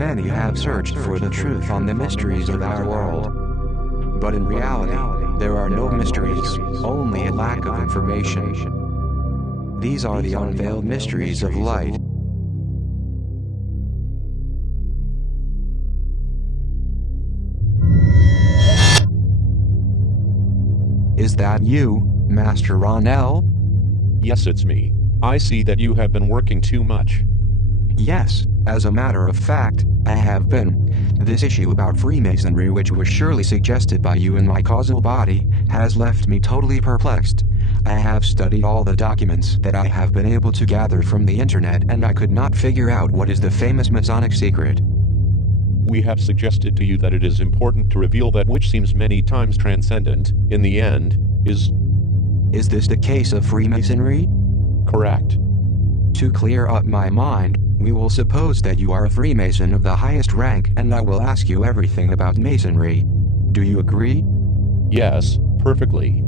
Many have searched for the truth on the mysteries of our world. But in reality, there are no mysteries, only a lack of information. These are the unveiled mysteries of light. Is that you, Master Raul? Yes, it's me. I see that you have been working too much. Yes, as a matter of fact, I have been. This issue about Freemasonry, which was surely suggested by you in my causal body, has left me totally perplexed. I have studied all the documents that I have been able to gather from the internet, and I could not figure out what is the famous Masonic secret. We have suggested to you that it is important to reveal that which seems many times transcendent, in the end, is... Is this the case of Freemasonry? Correct. To clear up my mind, we will suppose that you are a Freemason of the highest rank, and I will ask you everything about Masonry. Do you agree? Yes, perfectly.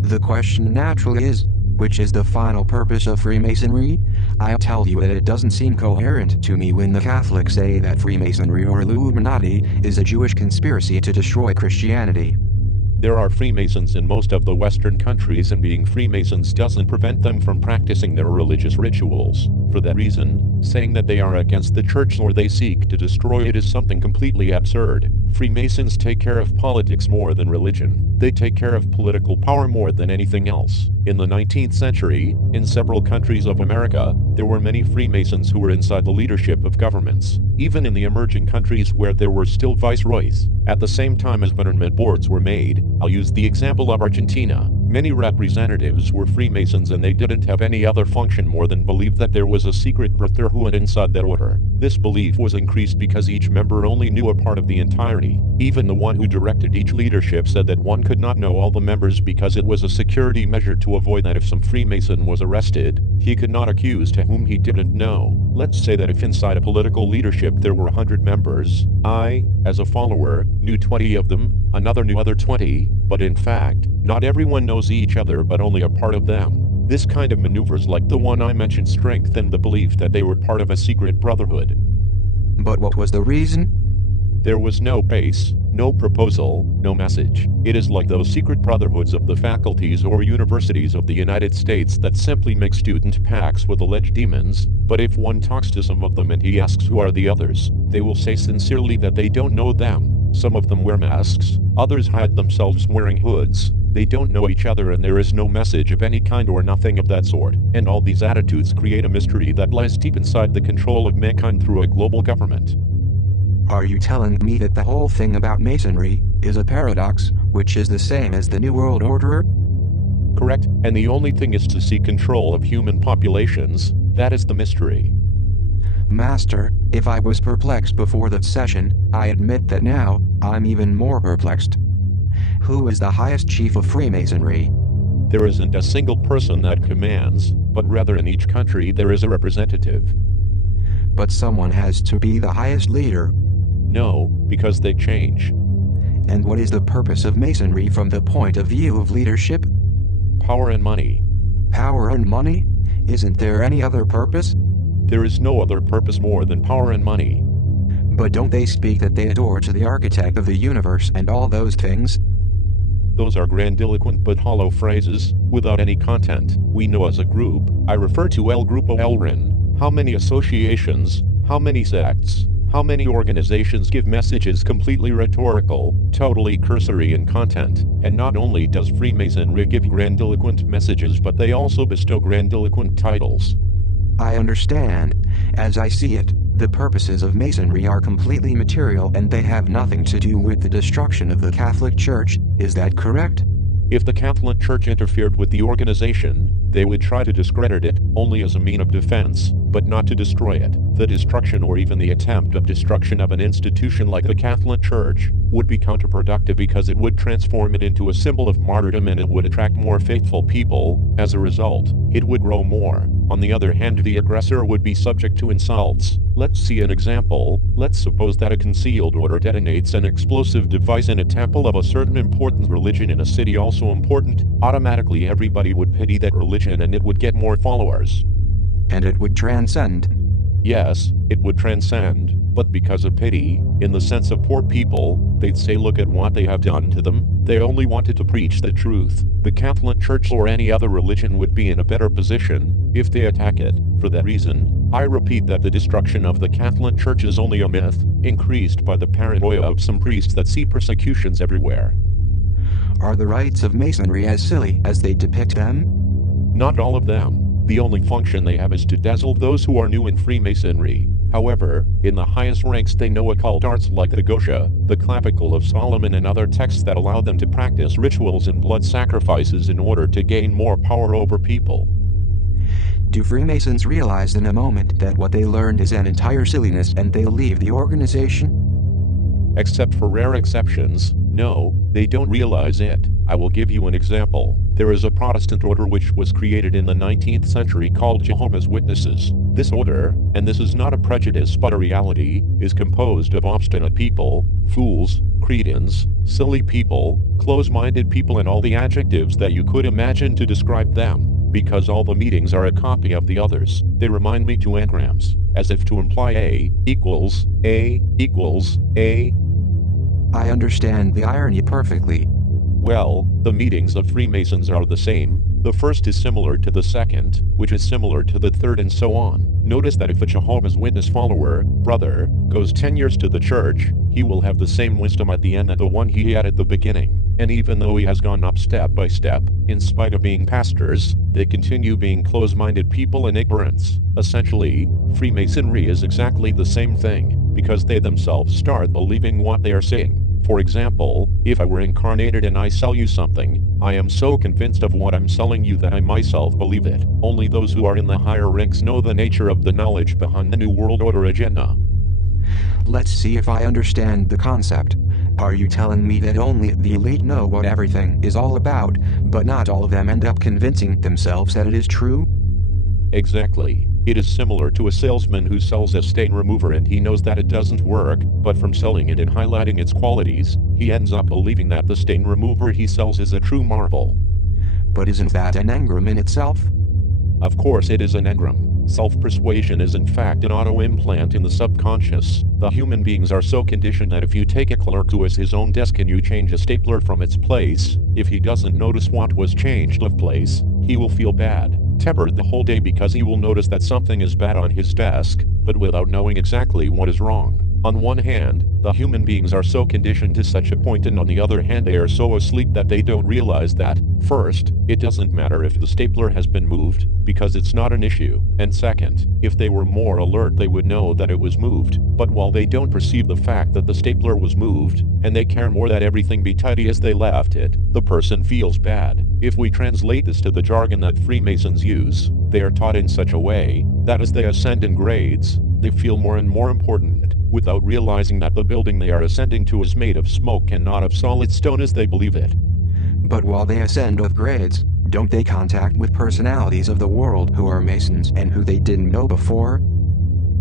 The question naturally is, which is the final purpose of Freemasonry? I'll tell you that it doesn't seem coherent to me when the Catholics say that Freemasonry or Illuminati is a Jewish conspiracy to destroy Christianity. There are Freemasons in most of the Western countries, and being Freemasons doesn't prevent them from practicing their religious rituals. For that reason, saying that they are against the church or they seek to destroy it is something completely absurd. Freemasons take care of politics more than religion. They take care of political power more than anything else. In the 19th century, in several countries of America, there were many Freemasons who were inside the leadership of governments, even in the emerging countries where there were still viceroys. At the same time as government boards were made, I'll use the example of Argentina. Many representatives were Freemasons, and they didn't have any other function more than believe that there was a secret brotherhood inside that order. This belief was increased because each member only knew a part of the entirety. Even the one who directed each leadership said that one could not know all the members because it was a security measure to avoid that if some Freemason was arrested, he could not accuse to whom he didn't know. Let's say that if inside a political leadership there were 100 members, I, as a follower, knew 20 of them, another knew other 20, but in fact, not everyone knows each other but only a part of them. This kind of maneuvers like the one I mentioned strengthened the belief that they were part of a secret brotherhood. But what was the reason? There was no base, no proposal, no message. It is like those secret brotherhoods of the faculties or universities of the United States that simply make student pacts with alleged demons, but if one talks to some of them and he asks who are the others, they will say sincerely that they don't know them. Some of them wear masks, others hide themselves wearing hoods. They don't know each other, and there is no message of any kind or nothing of that sort. And all these attitudes create a mystery that lies deep inside the control of mankind through a global government. Are you telling me that the whole thing about Masonry is a paradox, which is the same as the New World Order? Correct, and the only thing is to seek control of human populations. That is the mystery. Master, if I was perplexed before the session, I admit that now, I'm even more perplexed. Who is the highest chief of Freemasonry? There isn't a single person that commands, but rather in each country there is a representative. But someone has to be the highest leader. No, because they change. And what is the purpose of Masonry from the point of view of leadership? Power and money. Power and money? Isn't there any other purpose? There is no other purpose more than power and money. But don't they speak that they adore to the architect of the universe and all those things? Those are grandiloquent but hollow phrases, without any content. We know as a group, I refer to El Grupo Elron, how many associations, how many sects, how many organizations give messages completely rhetorical, totally cursory in content. And not only does Freemasonry give grandiloquent messages, but they also bestow grandiloquent titles. I understand. As I see it, the purposes of Masonry are completely material and they have nothing to do with the destruction of the Catholic Church. Is that correct? If the Catholic Church interfered with the organization, they would try to discredit it, only as a mean of defense, but not to destroy it. The destruction or even the attempt of destruction of an institution like the Catholic Church would be counterproductive because it would transform it into a symbol of martyrdom and it would attract more faithful people. As a result, it would grow more. On the other hand, the aggressor would be subject to insults. Let's see an example. Let's suppose that a concealed order detonates an explosive device in a temple of a certain important religion in a city also important. Automatically everybody would pity that religion and it would get more followers. And it would transcend. Yes, it would transcend, but because of pity, in the sense of poor people, they'd say look at what they have done to them. They only wanted to preach the truth. The Catholic Church or any other religion would be in a better position if they attack it. For that reason, I repeat that the destruction of the Catholic Church is only a myth, increased by the paranoia of some priests that see persecutions everywhere. Are the rites of Masonry as silly as they depict them? Not all of them. The only function they have is to dazzle those who are new in Freemasonry. However, in the highest ranks they know occult arts like the Gosha, the Clavicle of Solomon and other texts that allow them to practice rituals and blood sacrifices in order to gain more power over people. Do Freemasons realize in a moment that what they learned is an entire silliness and they'll leave the organization? Except for rare exceptions, no, they don't realize it. I will give you an example. There is a Protestant order which was created in the 19th century called Jehovah's Witnesses. This order, and this is not a prejudice but a reality, is composed of obstinate people, fools, cretins, silly people, close-minded people and all the adjectives that you could imagine to describe them. Because all the meetings are a copy of the others, they remind me to anagrams, as if to imply A equals A equals A. I understand the irony perfectly. Well, the meetings of Freemasons are the same. The first is similar to the second, which is similar to the third and so on. Notice that if a Jehovah's Witness follower, brother, goes 10 years to the church, he will have the same wisdom at the end as the one he had at the beginning. And even though he has gone up step by step, in spite of being pastors, they continue being close-minded people and ignorance. Essentially, Freemasonry is exactly the same thing, because they themselves start believing what they are saying. For example, if I were incarnated and I sell you something, I am so convinced of what I'm selling you that I myself believe it. Only those who are in the higher ranks know the nature of the knowledge behind the New World Order agenda. Let's see if I understand the concept. Are you telling me that only the elite know what everything is all about, but not all of them end up convincing themselves that it is true? Exactly. It is similar to a salesman who sells a stain remover and he knows that it doesn't work, but from selling it and highlighting its qualities, he ends up believing that the stain remover he sells is a true marvel. But isn't that an engram in itself? Of course it is an engram. Self-persuasion is in fact an auto-implant in the subconscious. The human beings are so conditioned that if you take a clerk to his own desk and you change a stapler from its place, if he doesn't notice what was changed of place, he will feel bad, tempered the whole day because he will notice that something is bad on his desk, but without knowing exactly what is wrong. On one hand, the human beings are so conditioned to such a point, and on the other hand they are so asleep that they don't realize that, first, it doesn't matter if the stapler has been moved, because it's not an issue, and second, if they were more alert they would know that it was moved, but while they don't perceive the fact that the stapler was moved, and they care more that everything be tidy as they left it, the person feels bad. If we translate this to the jargon that Freemasons use, they are taught in such a way, that as they ascend in grades, they feel more and more important, without realizing that the building they are ascending to is made of smoke and not of solid stone as they believe it. But while they ascend with grades, don't they contact with personalities of the world who are Masons and who they didn't know before?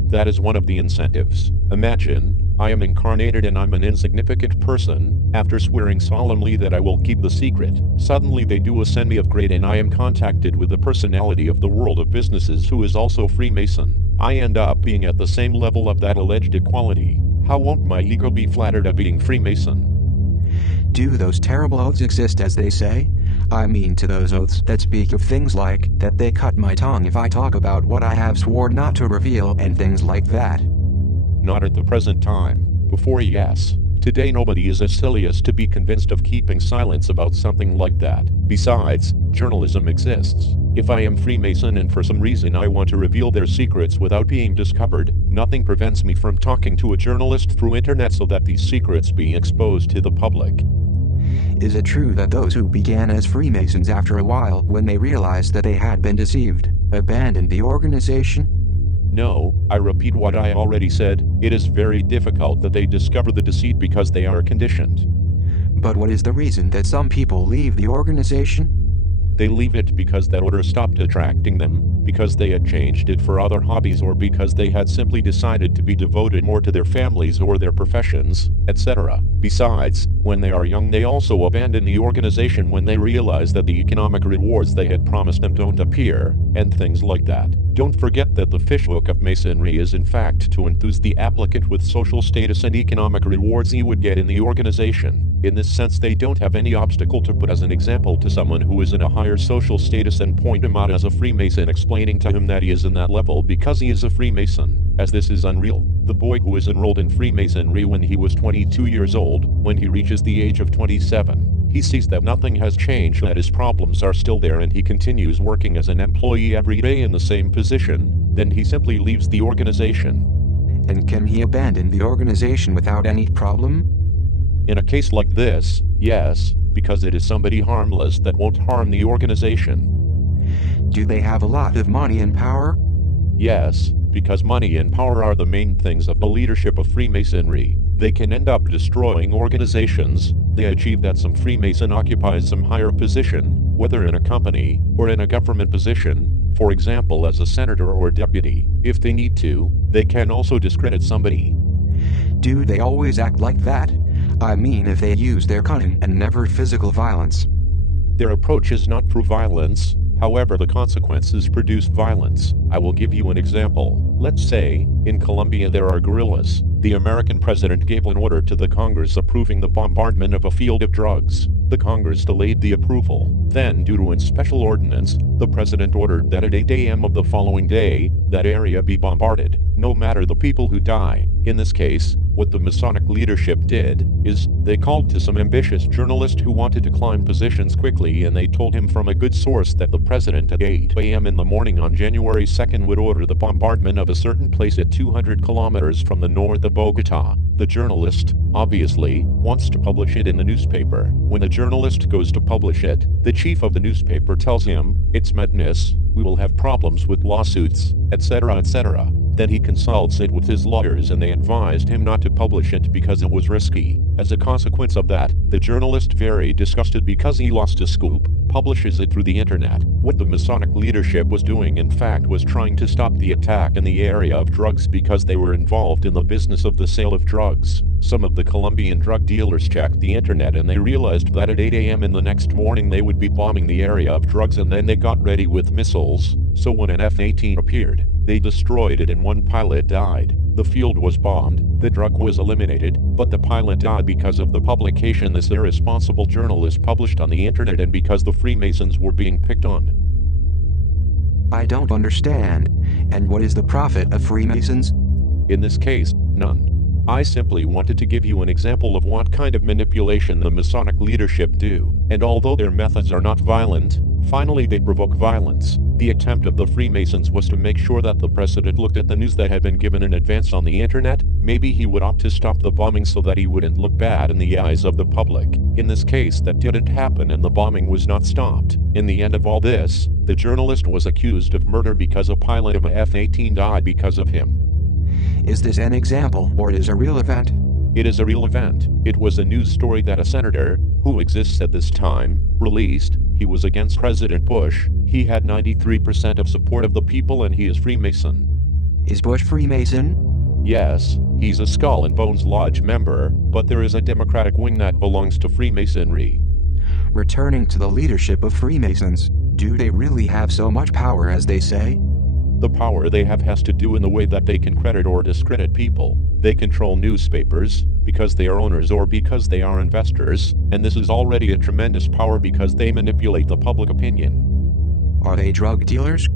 That is one of the incentives. Imagine, I am incarnated and I'm an insignificant person. After swearing solemnly that I will keep the secret, suddenly they do ascend me of grade and I am contacted with the personality of the world of businesses who is also Freemason. I end up being at the same level of that alleged equality. How won't my ego be flattered at being Freemason? Do those terrible oaths exist as they say? I mean to those oaths that speak of things like, that they cut my tongue if I talk about what I have sworn not to reveal and things like that. Not at the present time. Before, yes. Today nobody is as silly as to be convinced of keeping silence about something like that. Besides, journalism exists. If I am Freemason and for some reason I want to reveal their secrets without being discovered, nothing prevents me from talking to a journalist through internet so that these secrets be exposed to the public. Is it true that those who began as Freemasons after a while, when they realized that they had been deceived, abandoned the organization? No, I repeat what I already said, it is very difficult that they discover the deceit because they are conditioned. But what is the reason that some people leave the organization? They leave it because that order stopped attracting them. because they had changed it for other hobbies or because they had simply decided to be devoted more to their families or their professions, etc. Besides, when they are young they also abandon the organization when they realize that the economic rewards they had promised them don't appear, and things like that. Don't forget that the fishhook of Masonry is in fact to enthuse the applicant with social status and economic rewards he would get in the organization. In this sense they don't have any obstacle to put as an example to someone who is in a higher social status and point him out as a Freemason, explaining to him that he is in that level because he is a Freemason, as this is unreal. The boy who is enrolled in Freemasonry when he was 22 years old, when he reaches the age of 27, he sees that nothing has changed, that his problems are still there, and he continues working as an employee every day in the same position. Then he simply leaves the organization. And can he abandon the organization without any problem? In a case like this, yes, because it is somebody harmless that won't harm the organization. Do they have a lot of money and power? Yes, because money and power are the main things of the leadership of Freemasonry. They can end up destroying organizations. They achieve that some Freemason occupies some higher position, whether in a company or in a government position, for example as a senator or deputy. If they need to, they can also discredit somebody. Do they always act like that? I mean, if they use their cunning and never physical violence. Their approach is not through violence, however the consequences produce violence. I will give you an example. Let's say, in Colombia there are guerrillas. The American president gave an order to the Congress approving the bombardment of a field of drugs. The Congress delayed the approval. Then, due to a special ordinance, the president ordered that at 8 a.m. of the following day, that area be bombarded, no matter the people who die. In this case, what the Masonic leadership did is, they called to some ambitious journalist who wanted to climb positions quickly, and they told him from a good source that the president at 8 a.m. in the morning on January 2nd would order the bombardment of a certain place at 200 kilometers from the north of Bogota. The journalist, obviously, wants to publish it in the newspaper. When the journalist goes to publish it, the chief of the newspaper tells him, "It's madness, we will have problems with lawsuits, etc., etc." Then he consults it with his lawyers and they advised him not to publish it because it was risky. As a consequence of that, the journalist, very disgusted because he lost a scoop, publishes it through the internet. What the Masonic leadership was doing in fact was trying to stop the attack in the area of drugs because they were involved in the business of the sale of drugs. Some of the Colombian drug dealers checked the internet and they realized that at 8 a.m. in the next morning they would be bombing the area of drugs, and then they got ready with missiles. So when an F-18 appeared, they destroyed it and one pilot died. The field was bombed, the drug was eliminated, but the pilot died because of the publication this irresponsible journalist published on the internet and because the Freemasons were being picked on. I don't understand. And what is the profit of Freemasons? In this case, none. I simply wanted to give you an example of what kind of manipulation the Masonic leadership do, and although their methods are not violent, finally they provoke violence. The attempt of the Freemasons was to make sure that the president looked at the news that had been given in advance on the internet. Maybe he would opt to stop the bombing so that he wouldn't look bad in the eyes of the public. In this case that didn't happen and the bombing was not stopped. In the end of all this, the journalist was accused of murder because a pilot of a F-18 died because of him. Is this an example or it is a real event? It is a real event. It was a news story that a senator, who exists at this time, released. He was against President Bush. He had 93% of support of the people and he is Freemason. Is Bush Freemason? Yes, he's a Skull and Bones Lodge member, but there is a Democratic wing that belongs to Freemasonry. Returning to the leadership of Freemasons, do they really have so much power as they say? The power they have has to do in the way that they can credit or discredit people. They control newspapers, because they are owners or because they are investors, and this is already a tremendous power because they manipulate the public opinion. Are they drug dealers?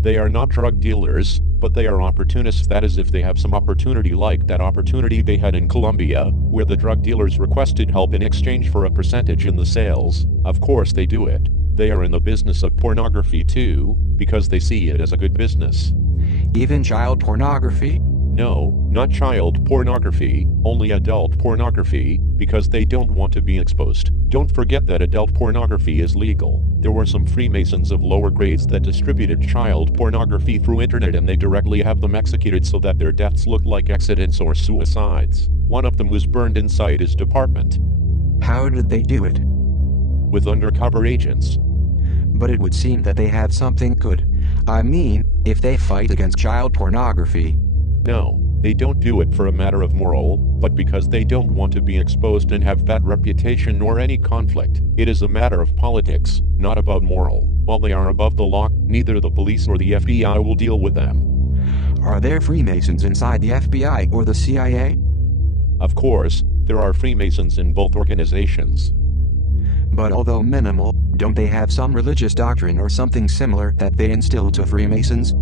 They are not drug dealers, but they are opportunists. That is, if they have some opportunity like that opportunity they had in Colombia, where the drug dealers requested help in exchange for a percentage in the sales, of course they do it. They are in the business of pornography too, because they see it as a good business. Even child pornography? No, not child pornography, only adult pornography, because they don't want to be exposed. Don't forget that adult pornography is legal. There were some Freemasons of lower grades that distributed child pornography through internet and they directly have them executed so that their deaths look like accidents or suicides. One of them was burned inside his department. How did they do it? With undercover agents. But it would seem that they had something good. I mean, if they fight against child pornography. No, they don't do it for a matter of moral, but because they don't want to be exposed and have bad reputation or any conflict. It is a matter of politics, not about moral. While they are above the law, neither the police nor the FBI will deal with them. Are there Freemasons inside the FBI or the CIA? Of course, there are Freemasons in both organizations. But although minimal, don't they have some religious doctrine or something similar that they instill to Freemasons?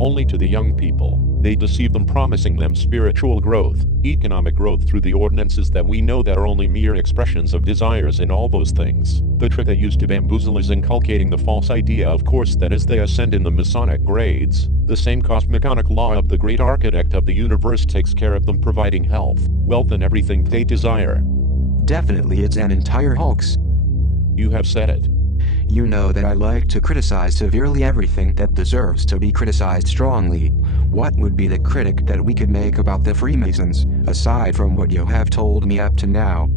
Only to the young people. They deceive them, promising them spiritual growth, economic growth through the ordinances that we know that are only mere expressions of desires and all those things. The trick they use to bamboozle is inculcating the false idea, of course, that as they ascend in the Masonic grades, the same cosmogonic law of the great architect of the universe takes care of them, providing health, wealth, and everything they desire. Definitely it's an entire hoax. You have said it. You know that I like to criticize severely everything that deserves to be criticized strongly. What would be the critic that we could make about the Freemasons, aside from what you have told me up to now?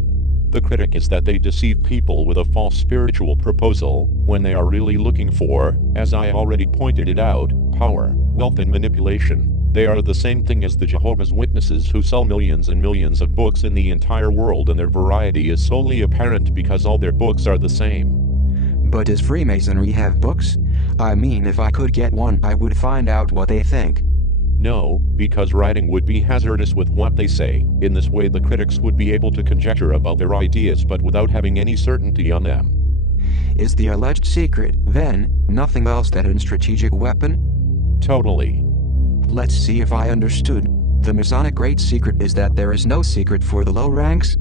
The critic is that they deceive people with a false spiritual proposal, when they are really looking for, as I already pointed it out, power, wealth, and manipulation. They are the same thing as the Jehovah's Witnesses, who sell millions and millions of books in the entire world, and their variety is solely apparent because all their books are the same. But does Freemasonry have books? I mean, if I could get one, I would find out what they think. No, because writing would be hazardous with what they say. In this way, the critics would be able to conjecture about their ideas but without having any certainty on them. Is the alleged secret, then, nothing else than a strategic weapon? Totally. Let's see if I understood. The Masonic great secret is that there is no secret for the low ranks?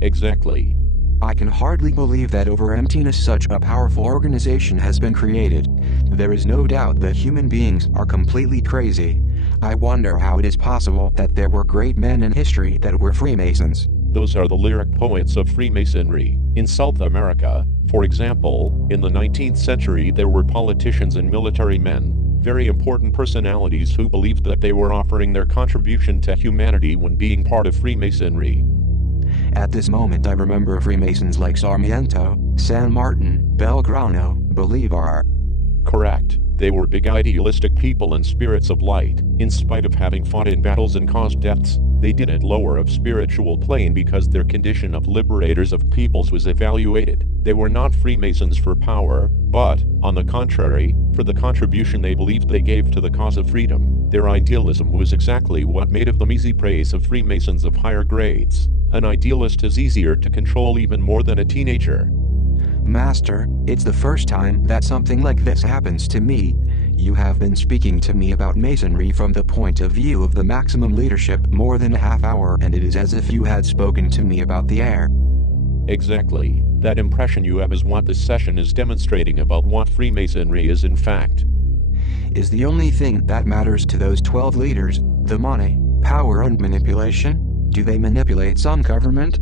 Exactly. I can hardly believe that over emptiness such a powerful organization has been created. There is no doubt that human beings are completely crazy. I wonder how it is possible that there were great men in history that were Freemasons. Those are the lyric poets of Freemasonry. In South America, for example, in the 19th century there were politicians and military men, very important personalities who believed that they were offering their contribution to humanity when being part of Freemasonry. At this moment I remember Freemasons like Sarmiento, San Martin, Belgrano, Bolivar. Correct. They were big idealistic people and spirits of light. In spite of having fought in battles and caused deaths, they didn't lower of spiritual plane because their condition of liberators of peoples was evaluated. They were not Freemasons for power, but, on the contrary, for the contribution they believed they gave to the cause of freedom. Their idealism was exactly what made of them easy prey of Freemasons of higher grades. An idealist is easier to control even more than a teenager. Master, it's the first time that something like this happens to me. You have been speaking to me about Masonry from the point of view of the maximum leadership more than a half hour, and it is as if you had spoken to me about the air. Exactly. That impression you have is what this session is demonstrating about what Freemasonry is in fact. Is the only thing that matters to those 12 leaders, the money, power, and manipulation? Do they manipulate some government?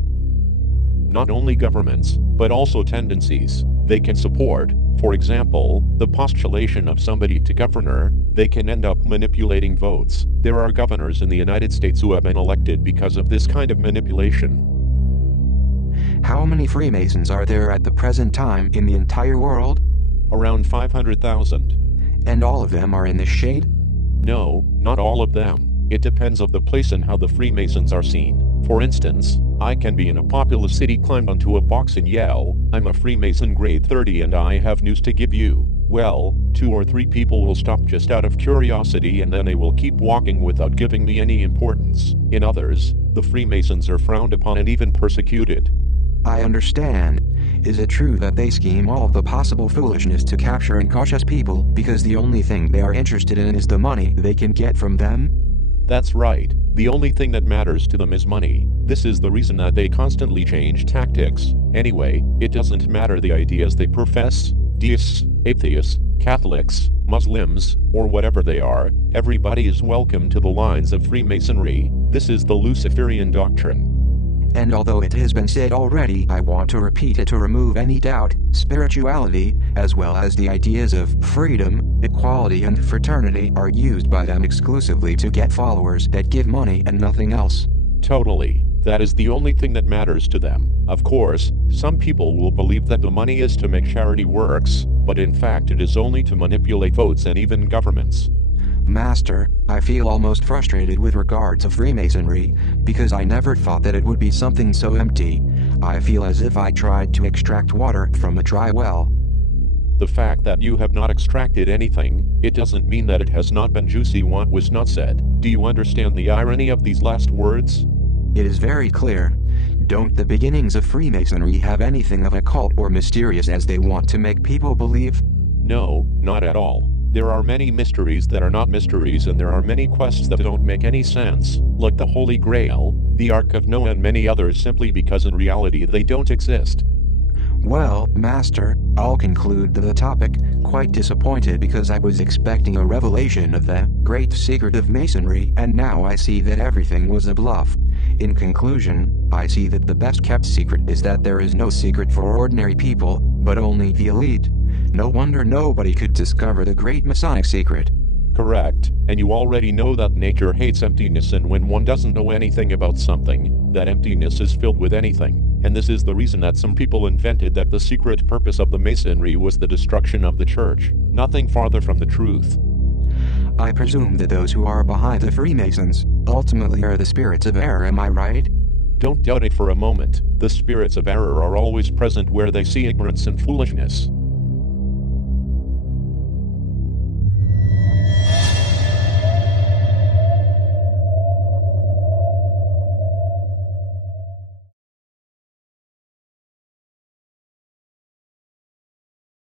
Not only governments, but also tendencies. They can support, for example, the postulation of somebody to governor. They can end up manipulating votes. There are governors in the United States who have been elected because of this kind of manipulation. How many Freemasons are there at the present time in the entire world? Around 500,000. And all of them are in the shade? No, not all of them. It depends on the place and how the Freemasons are seen. For instance, I can be in a populous city, climb onto a box and yell, "I'm a Freemason grade 30 and I have news to give you." Well, 2 or 3 people will stop just out of curiosity and then they will keep walking without giving me any importance. In others, the Freemasons are frowned upon and even persecuted. I understand. Is it true that they scheme all of the possible foolishness to capture and cautious people because the only thing they are interested in is the money they can get from them? That's right. The only thing that matters to them is money. This is the reason that they constantly change tactics. Anyway, it doesn't matter the ideas they profess, deists, atheists, Catholics, Muslims, or whatever they are, everybody is welcome to the lines of Freemasonry. This is the Luciferian doctrine. And although it has been said already, I want to repeat it to remove any doubt. Spirituality, as well as the ideas of freedom, equality, and fraternity, are used by them exclusively to get followers that give money and nothing else. Totally. That is the only thing that matters to them. Of course, some people will believe that the money is to make charity works, but in fact it is only to manipulate votes and even governments. Master, I feel almost frustrated with regard to Freemasonry, because I never thought that it would be something so empty. I feel as if I tried to extract water from a dry well. The fact that you have not extracted anything, it doesn't mean that it has not been juicy. What was not said. Do you understand the irony of these last words? It is very clear. Don't the beginnings of Freemasonry have anything of occult or mysterious as they want to make people believe? No, not at all. There are many mysteries that are not mysteries, and there are many quests that don't make any sense, like the Holy Grail, the Ark of Noah, and many others, simply because in reality they don't exist. Well, Master, I'll conclude the topic. Quite disappointed because I was expecting a revelation of the great secret of Masonry, and now I see that everything was a bluff. In conclusion, I see that the best kept secret is that there is no secret for ordinary people, but only the elite. No wonder nobody could discover the great Masonic secret. Correct, and you already know that nature hates emptiness, and when one doesn't know anything about something, that emptiness is filled with anything. And this is the reason that some people invented that the secret purpose of the Masonry was the destruction of the church. Nothing farther from the truth. I presume that those who are behind the Freemasons ultimately are the spirits of error, am I right? Don't doubt it for a moment. The spirits of error are always present where they see ignorance and foolishness.